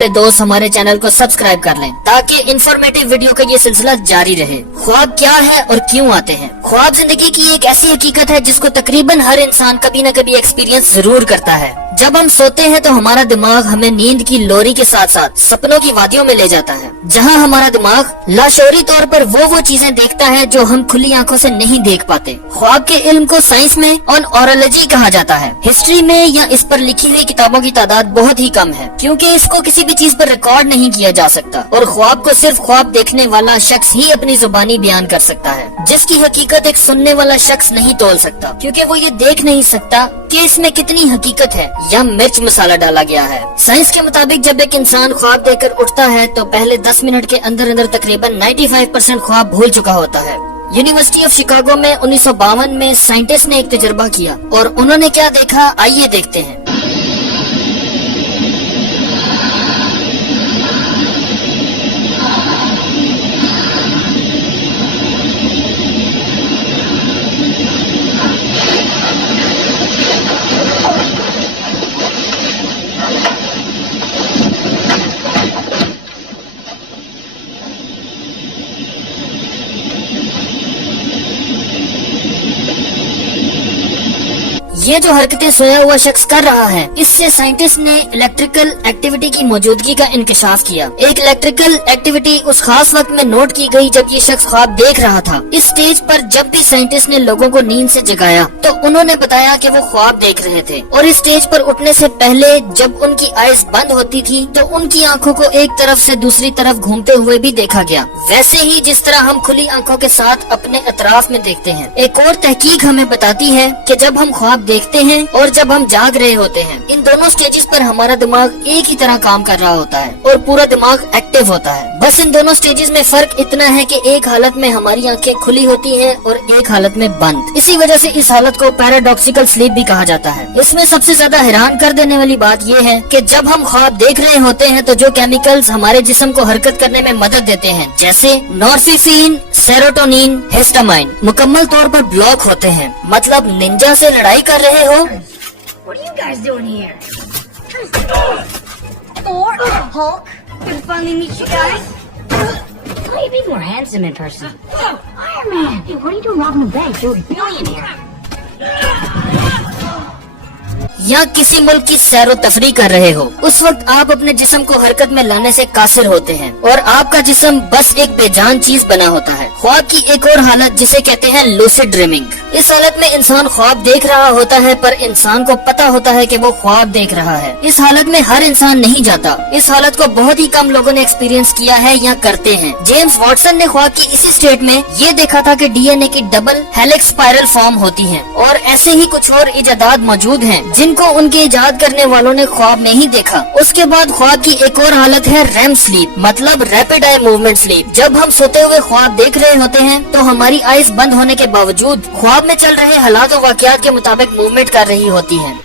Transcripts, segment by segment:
दोस्त हमारे चैनल को सब्सक्राइब कर लें ताकि इंफॉर्मेटिव वीडियो का ये सिलसिला जारी रहे। ख्वाब क्या है और क्यों आते हैं? ख्वाब जिंदगी की एक ऐसी हकीकत है जिसको तकरीबन हर इंसान कभी न कभी एक्सपीरियंस जरूर करता है। जब हम सोते हैं तो हमारा दिमाग हमें नींद की लोरी के साथ साथ सपनों की वादियों में ले जाता है, जहां हमारा दिमाग लाशौरी तौर पर वो चीजें देखता है जो हम खुली आंखों से नहीं देख पाते। ख्वाब के इल्म को साइंस में ऑनोरोलॉजी कहा जाता है। हिस्ट्री में या इस पर लिखी हुई किताबों की तादाद बहुत ही कम है, क्योंकि इसको किसी भी चीज पर रिकॉर्ड नहीं किया जा सकता और ख्वाब को सिर्फ ख्वाब देखने वाला शख्स ही अपनी जुबानी बयान कर सकता है, जिसकी हकीकत एक सुनने वाला शख्स नहीं तोल सकता, क्योंकि वो ये देख नहीं सकता कि इसमें कितनी हकीकत है या मिर्च मसाला डाला गया है। साइंस के मुताबिक जब एक इंसान ख्वाब देखकर उठता है तो पहले 10 मिनट के अंदर अंदर तकरीबन 95% ख्वाब भूल चुका होता है। यूनिवर्सिटी ऑफ शिकागो में 1952 में साइंटिस्ट ने एक तजुर्बा किया और उन्होंने क्या देखा, आइए देखते हैं। ये जो हरकतें सोया हुआ शख्स कर रहा है, इससे साइंटिस्ट ने इलेक्ट्रिकल एक्टिविटी की मौजूदगी का इंकशाफ किया। एक इलेक्ट्रिकल एक्टिविटी उस खास वक्त में नोट की गई जब ये शख्स ख्वाब देख रहा था। इस स्टेज पर जब भी साइंटिस्ट ने लोगों को नींद से जगाया तो उन्होंने बताया कि वो ख्वाब देख रहे थे, और इस स्टेज पर उठने से पहले जब उनकी आइज बंद होती थी तो उनकी आंखों को एक तरफ से दूसरी तरफ घूमते हुए भी देखा गया, वैसे ही जिस तरह हम खुली आंखों के साथ अपने अतराफ में देखते हैं। एक और तहकीक हमें बताती है कि जब हम ख्वाब देखते हैं और जब हम जाग रहे होते हैं, इन दोनों स्टेजेस पर हमारा दिमाग एक ही तरह काम कर रहा होता है और पूरा दिमाग एक्टिव होता है। बस इन दोनों स्टेजेस में फर्क इतना है कि एक हालत में हमारी आंखें खुली होती हैं और एक हालत में बंद। इसी वजह से इस हालत को पैराडॉक्सिकल स्लीप भी कहा जाता है। इसमें सबसे ज्यादा हैरान कर देने वाली बात यह है कि जब हम ख्वाब देख रहे होते हैं तो जो केमिकल्स हमारे जिस्म को हरकत करने में मदद देते हैं, जैसे नॉर्फिफिन, सेरोटोनिन, हिस्टामाइन, मुकम्मल तौर पर ब्लॉक होते हैं। मतलब निंजा से लड़ाई कर रहे हो। What are you guys doing here? Thor, Hulk, good to finally meet you guys. Why you be more handsome in person? Iron Man! Hey, what are you doing robbing a bank? You're a billionaire. या किसी मुल्क की serow तफरी कर रहे हो, उस वक्त आप अपने जिस्म को हरकत में लाने से कासिर होते हैं और आपका जिस्म बस एक बेजान चीज बना होता है। ख्वाब की एक और हालत जिसे कहते हैं लूसिड ड्रीमिंग। इस हालत में इंसान ख्वाब देख रहा होता है पर इंसान को पता होता है कि वो ख्वाब देख रहा है। इस हालत में हर इंसान नहीं जाता। इस हालत को बहुत ही कम लोगों ने एक्सपीरियंस किया है या करते हैं। जेम्स वाटसन ने ख्वाब की इसी स्टेट में ये देखा था कि डीएनए की डबल हेलिक्स स्पाइरल फॉर्म होती है, और ऐसे ही कुछ और इजादात मौजूद हैं जिनको उनके इजाद करने वालों ने ख्वाब में ही देखा। उसके बाद ख्वाब की एक और हालत है रैम स्लीप, मतलब रैपिड आई मूवमेंट स्लीप। जब हम सोते हुए ख्वाब देख रहे होते हैं तो हमारी आइज बंद होने के बावजूद ख्वाब में चल रहे हालात और वाकयात के मुताबिक मूवमेंट कर रही होती है।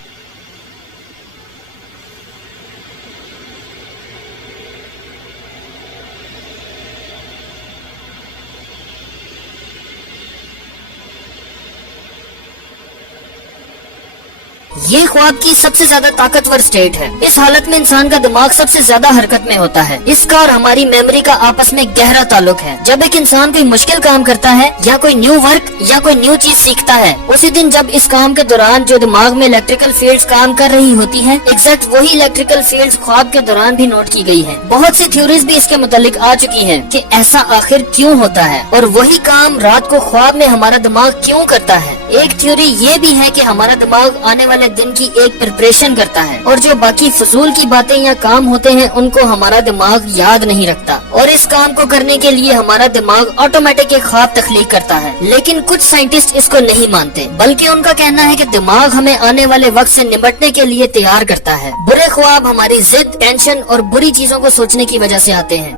ये ख्वाब की सबसे ज्यादा ताकतवर स्टेट है। इस हालत में इंसान का दिमाग सबसे ज्यादा हरकत में होता है। इसका और हमारी मेमोरी का आपस में गहरा ताल्लुक है। जब एक इंसान कोई मुश्किल काम करता है या कोई न्यू वर्क या कोई न्यू चीज सीखता है, उसी दिन जब इस काम के दौरान जो दिमाग में इलेक्ट्रिकल फील्ड्स काम कर रही होती हैं, एग्जैक्ट वही इलेक्ट्रिकल फील्ड्स ख्वाब के दौरान भी नोट की गई है। बहुत सी थ्योरीज भी इसके मुतालिक आ चुकी है कि ऐसा आखिर क्यों होता है और वही काम रात को ख्वाब में हमारा दिमाग क्यों करता है। एक थ्योरी ये भी है कि हमारा दिमाग आने वाले दिन की एक प्रिपरेशन करता है और जो बाकी फजूल की बातें या काम होते हैं उनको हमारा दिमाग याद नहीं रखता, और इस काम को करने के लिए हमारा दिमाग ऑटोमेटिक एक ख्वाब तख्लीक करता है। लेकिन कुछ साइंटिस्ट इसको नहीं मानते, बल्कि उनका कहना है कि दिमाग हमें आने वाले वक्त से निपटने के लिए तैयार करता है। बुरे ख्वाब हमारी जिद, टेंशन और बुरी चीजों को सोचने की वजह से आते हैं।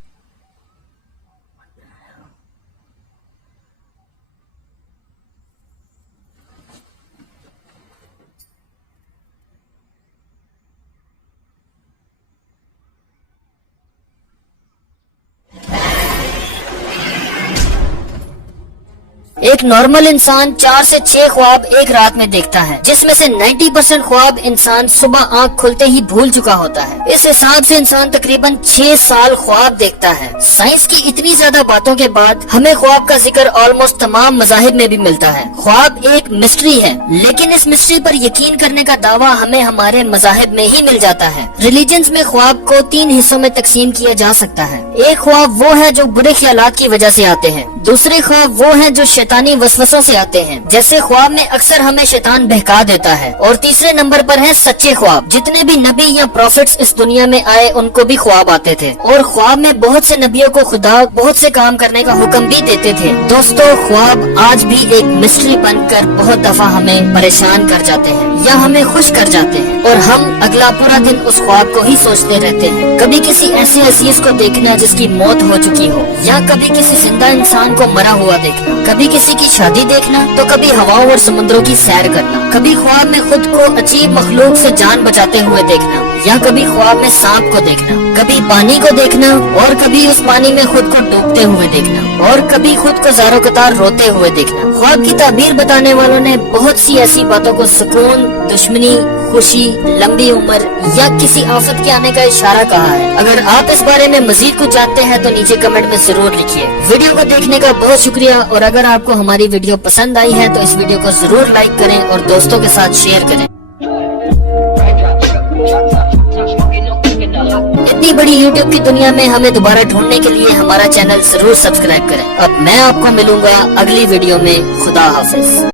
ایک نارمل انسان 4 سے 6 خواب ایک رات میں دیکھتا ہے، جس میں سے 90% خواب انسان صبح آنکھ کھلتے ہی بھول چکا ہوتا ہے۔ اس حساب سے انسان تقریباً 6 سال خواب دیکھتا ہے۔ سائنس کی اتنی زیادہ باتوں کے بعد ہمیں خواب کا ذکر آلموسٹ تمام مذاہب میں بھی ملتا ہے۔ خواب ایک مسٹری ہے، لیکن اس مسٹری پر یقین کرنے کا دعویٰ ہمیں ہمارے مذاہب میں ہی مل جاتا ہے۔ ریلیجنز میں خواب کو 3 حصوں میں تقسیم کیا جا سکتا ہے۔ ایک خواب وہ ہے جو برے خیالات کی وجہ سے آتے ہیں، دوسرے خواب وہ ہیں جو شیطانی وسوسوں سے آتے ہیں، جیسے خواب میں اکثر ہمیں شیطان بہکا دیتا ہے، اور تیسرے نمبر پر ہیں سچے خواب۔ جتنے بھی نبی یا پروفٹس اس دنیا میں آئے ان کو بھی خواب آتے تھے، اور خواب میں بہت سے نبیوں کو خدا بہت سے کام کرنے کا حکم بھی دیتے تھے۔ دوستو، خواب آج بھی ایک مسٹری بن کر بہت دفعہ ہمیں پریشان کر جاتے ہیں یا ہمیں خوش کر جاتے ہیں، اور ہم اگلا پورا دن اس خواب کو ہی سوچتے رہتے ہیں۔ کبھی کسی ایسے عزیز کو دیکھنا جس کی موت ہو چکی ہو، یا کبھی کسی زندہ انسان کو مرا ہوا دیکھنا، کبھی کسی کی شادی دیکھنا، تو کبھی ہواؤں اور سمندروں کی سیر کرنا، کبھی خواب میں خود کو عجیب مخلوق سے جان بچاتے ہوئے دیکھنا، یا کبھی خواب میں سانپ کو دیکھنا، کبھی پانی کو دیکھنا اور کبھی اس پانی میں خود کو ڈوبتے ہوئے دیکھنا، اور کبھی خود کو زاروں قطار روتے ہوئے دیکھنا۔ خواب کی تعبیر بتانے والوں نے بہت سی ایسی باتوں کو سکون، دشمنی، خوشی، لمبی عمر یا کسی آفت کے آنے کا اشارہ کہا ہے۔ اگر آپ اس بارے میں مزید کچھ جانتے ہیں تو نیچے کمنٹ میں ضرور لکھیے۔ ویڈیو کو دیکھنے کا بہت شکریہ، اور اگر آپ کو ہماری ویڈیو پسند آئی ہے تو اس ویڈیو کو ضرور لائک کریں اور دوستوں کے ساتھ شیئر کریں۔ اتنی بڑی یوٹیوب کی دنیا میں ہمیں دوبارہ ڈھونڈنے کے لیے ہمارا چینل ضرور سبسکرائب کریں۔ اب میں آپ کو ملوں گا اگلی ویڈیو میں۔ خدا حافظ۔